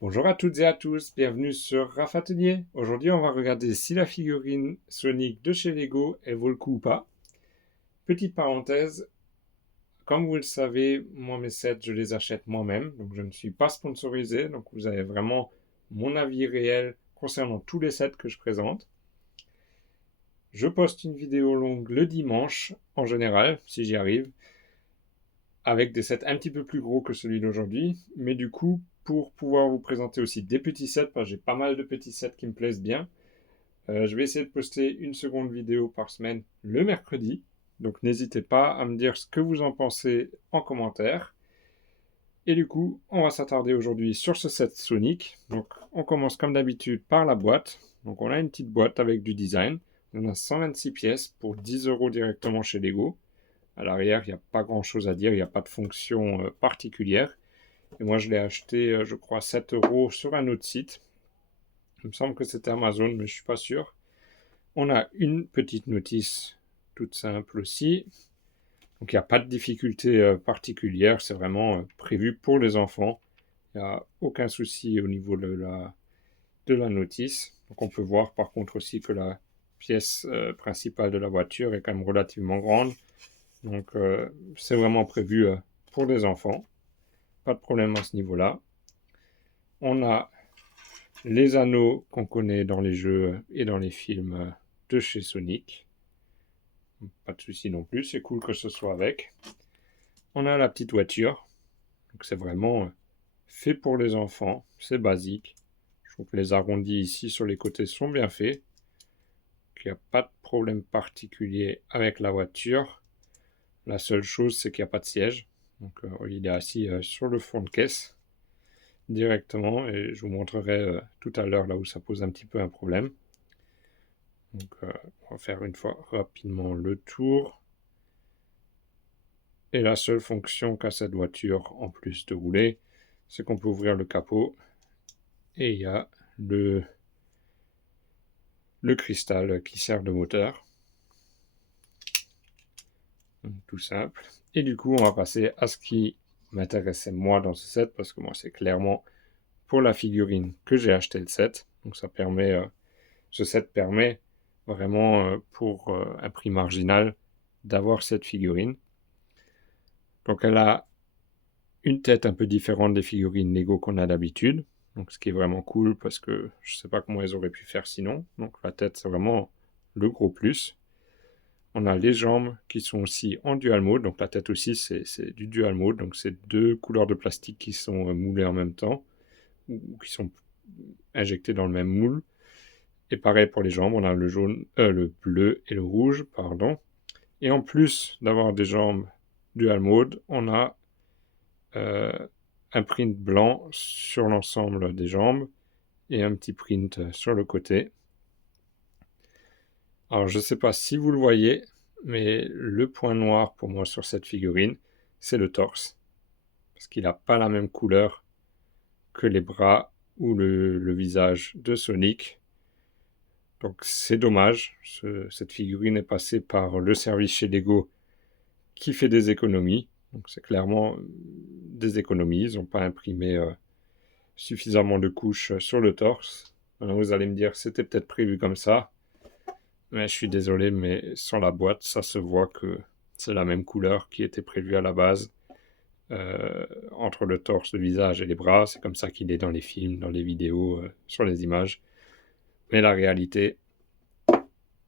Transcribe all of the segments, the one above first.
Bonjour à toutes et à tous, bienvenue sur Raph Atelier. Aujourd'hui, on va regarder si la figurine Sonic de chez Lego, elle vaut le coup ou pas. Petite parenthèse, comme vous le savez, moi mes sets, je les achète moi-même, donc je ne suis pas sponsorisé, donc vous avez vraiment mon avis réel concernant tous les sets que je présente. Je poste une vidéo longue le dimanche, en général, si j'y arrive, avec des sets un petit peu plus gros que celui d'aujourd'hui, mais du coup, pour pouvoir vous présenter aussi des petits sets, parce que j'ai pas mal de petits sets qui me plaisent bien, je vais essayer de poster une seconde vidéo par semaine le mercredi. Donc n'hésitez pas à me dire ce que vous en pensez en commentaire. Et du coup, on va s'attarder aujourd'hui sur ce set Sonic. Donc on commence comme d'habitude par la boîte. Donc on a une petite boîte avec du design. On a 126 pièces pour 10 euros directement chez Lego. À l'arrière, il n'y a pas grand chose à dire, il n'y a pas de fonction particulière. Et moi, je l'ai acheté, je crois, 7 euros sur un autre site. Il me semble que c'était Amazon, mais je ne suis pas sûr. On a une petite notice toute simple aussi. Donc il n'y a pas de difficulté particulière, c'est vraiment prévu pour les enfants. Il n'y a aucun souci au niveau de la notice. Donc on peut voir par contre aussi que la pièce principale de la voiture est quand même relativement grande. Donc c'est vraiment prévu pour les enfants. Pas de problème à ce niveau-là. On a les anneaux qu'on connaît dans les jeux et dans les films de chez Sonic. Pas de souci non plus, c'est cool que ce soit avec. On a la petite voiture, donc c'est vraiment fait pour les enfants, c'est basique. Je trouve que les arrondis ici sur les côtés sont bien faits, qu'il n'y a pas de problème particulier avec la voiture. La seule chose, c'est qu'il n'y a pas de siège. Donc il est assis sur le fond de caisse directement et je vous montrerai tout à l'heure là où ça pose un petit peu un problème. Donc on va faire une fois rapidement le tour. Et la seule fonction qu'a cette voiture, en plus de rouler, c'est qu'on peut ouvrir le capot et il y a le cristal qui sert de moteur. Donc, tout simple. Et du coup, on va passer à ce qui m'intéressait moi dans ce set, parce que moi, c'est clairement pour la figurine que j'ai acheté le set. Donc ça permet, ce set permet vraiment pour un prix marginal d'avoir cette figurine. Donc elle a une tête un peu différente des figurines Lego qu'on a d'habitude. Donc ce qui est vraiment cool parce que je ne sais pas comment ils auraient pu faire sinon. Donc la tête c'est vraiment le gros plus. On a les jambes qui sont aussi en dual mode. Donc la tête aussi c'est du dual mode. Donc c'est deux couleurs de plastique qui sont moulées en même temps ou qui sont injectées dans le même moule. Et pareil pour les jambes, on a le jaune, le bleu et le rouge, pardon. Et en plus d'avoir des jambes dual mode, on a euh, un print blanc sur l'ensemble des jambes et un petit print sur le côté. Alors je ne sais pas si vous le voyez, mais le point noir pour moi sur cette figurine, c'est le torse. Parce qu'il n'a pas la même couleur que les bras ou le visage de Sonic. Donc c'est dommage, cette figurine est passée par le service chez Lego qui fait des économies. Donc c'est clairement des économies, ils n'ont pas imprimé suffisamment de couches sur le torse. Alors vous allez me dire, c'était peut-être prévu comme ça. Mais je suis désolé, mais sur la boîte, ça se voit que c'est la même couleur qui était prévue à la base. Entre le torse, le visage et les bras, c'est comme ça qu'il est dans les films, dans les vidéos, sur les images. Mais la réalité,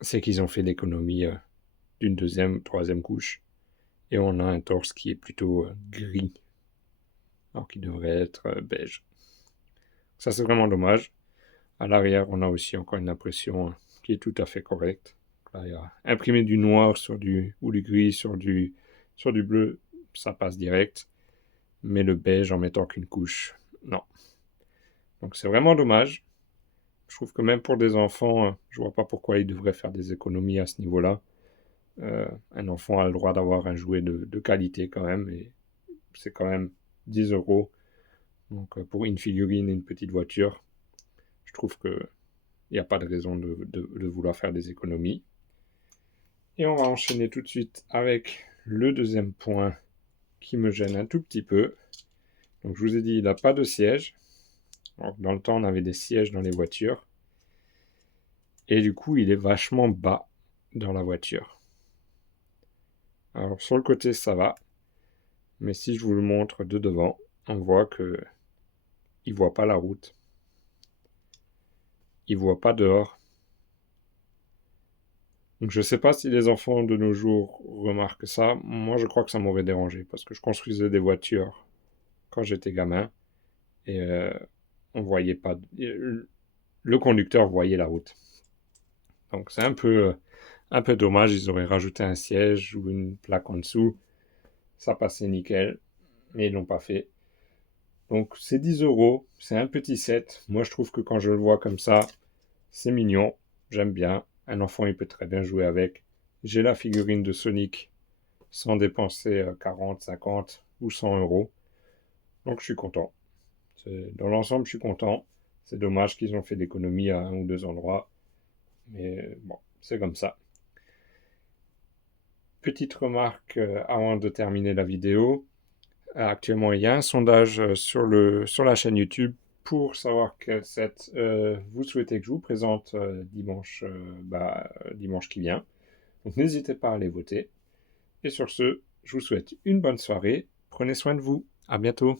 c'est qu'ils ont fait l'économie d'une deuxième, troisième couche. Et on a un torse qui est plutôt gris, alors qu'il devrait être beige. Ça, c'est vraiment dommage. À l'arrière, on a aussi encore une impression qui est tout à fait correcte. Là, il y a imprimer du noir sur ou du gris sur du bleu, ça passe direct. Mais le beige en mettant qu'une couche, non. Donc c'est vraiment dommage. Je trouve que même pour des enfants, je vois pas pourquoi ils devraient faire des économies à ce niveau-là. Un enfant a le droit d'avoir un jouet de qualité quand même, et c'est quand même 10 euros. Donc pour une figurine et une petite voiture, je trouve que il n'y a pas de raison de vouloir faire des économies. Et on va enchaîner tout de suite avec le deuxième point qui me gêne un tout petit peu. Donc je vous ai dit, il n'a pas de siège. Donc, dans le temps, on avait des sièges dans les voitures. Et du coup, il est vachement bas dans la voiture. Alors, sur le côté, ça va. Mais si je vous le montre de devant, on voit que il voit pas la route. Il voit pas dehors. Donc, je sais pas si les enfants de nos jours remarquent ça. Moi, je crois que ça m'aurait dérangé parce que je construisais des voitures quand j'étais gamin et on voyait pas. Le conducteur voyait la route. Donc, c'est un peu dommage. Ils auraient rajouté un siège ou une plaque en dessous. Ça passait nickel, mais ils l'ont pas fait. Donc, c'est 10 euros. C'est un petit set. Moi, je trouve que quand je le vois comme ça, c'est mignon. J'aime bien. Un enfant, il peut très bien jouer avec. J'ai la figurine de Sonic sans dépenser 40, 50 ou 100 euros. Donc je suis content. Dans l'ensemble, je suis content. C'est dommage qu'ils ont fait d'économie à un ou deux endroits. Mais bon, c'est comme ça. Petite remarque avant de terminer la vidéo. Actuellement, il y a un sondage sur la chaîne YouTube pour savoir quel set vous souhaitez que je vous présente dimanche qui vient. Donc n'hésitez pas à aller voter. Et sur ce, je vous souhaite une bonne soirée. Prenez soin de vous. À bientôt.